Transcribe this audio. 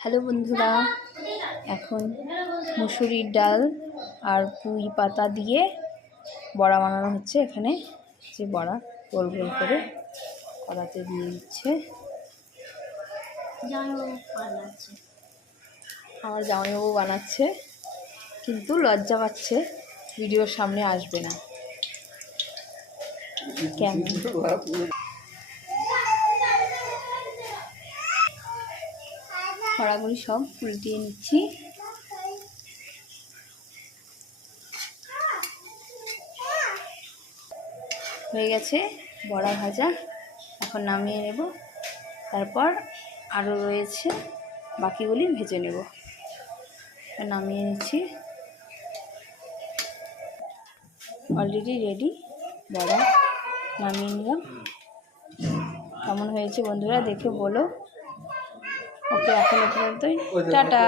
Hello বন্ধুরা, এখন মুসুরির ডাল আর পুঁই পাতা দিয়ে বড়া বানানো হচ্ছে। এখানে যে বড়া গোল গোল করে কড়াতে দিয়ে দিচ্ছে। আমার জামাইবাবু বানাচ্ছে, কিন্তু লজ্জা পাচ্ছে, ভিডিওর সামনে আসবে না। কেমন বড়াগুলি সব উল্টিয়ে নিচ্ছি। হয়ে গেছে বড়া ভাজা, এখন নামিয়ে নেব। তারপর আরও রয়েছে, বাকিগুলি ভেজে নেব। নামিয়ে নিচ্ছি। অলরেডি রেডি বড়া, নামিয়ে নিলাম। কেমন হয়েছে বন্ধুরা দেখে বলো। ওকে, এখন পর্যন্তই, টাটা।